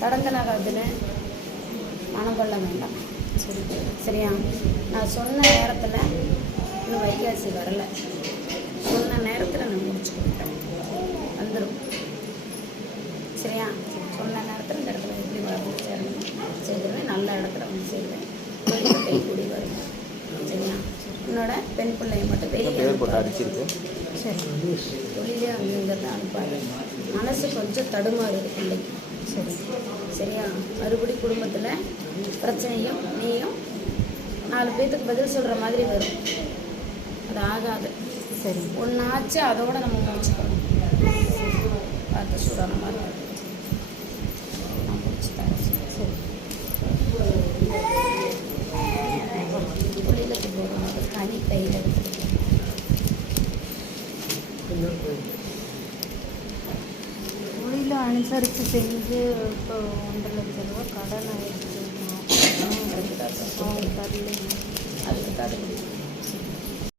தடங்கனாகாதுன்னு மனம் கொள்ள வேண்டாம். சரி, சரியா? நான் சொன்ன நேரத்தில் இன்னும் வைகாசி வரலை. சொன்ன நேரத்தில் நான் முடிச்சு கொடுப்பேன், வந்துடும். சரியா? சொன்ன நேரத்தில் இந்த இடத்துல எப்படி வந்து சேரணும் செய்திருவேன். நல்ல இடத்துல வந்து சேருவேன். கை கூடி வரும். சரியா? என்னோட பெண் பிள்ளையை மட்டும் வெளியே அடிச்சிருக்கு. சரி, தொழிலே அங்கேங்கிறத அனுப்பாது. மனசு கொஞ்சம் தடுமாறுது பிள்ளைக்கு. சரி, சரியா? மறுபடி குடும்பத்தில் பிரச்சனையும் நீயும் 4 பேர்த்துக்கு பதில் சொல்கிற மாதிரி வரும். அது ஆகாது. சரி, ஒன்றாச்சு அதோடு நம்ம முடிச்சுக்கணும். பார்த்து சூடான மாதிரி நான் முடிச்சு தரேன். சரி, தொழிலுக்கு போகிறோம். தனி கையில் எடுத்துக்கிட்டு தொழிலை அனுசரித்து செஞ்சு இப்போ 1,00,000 ரூபா கடன் ஆயிடுச்சு.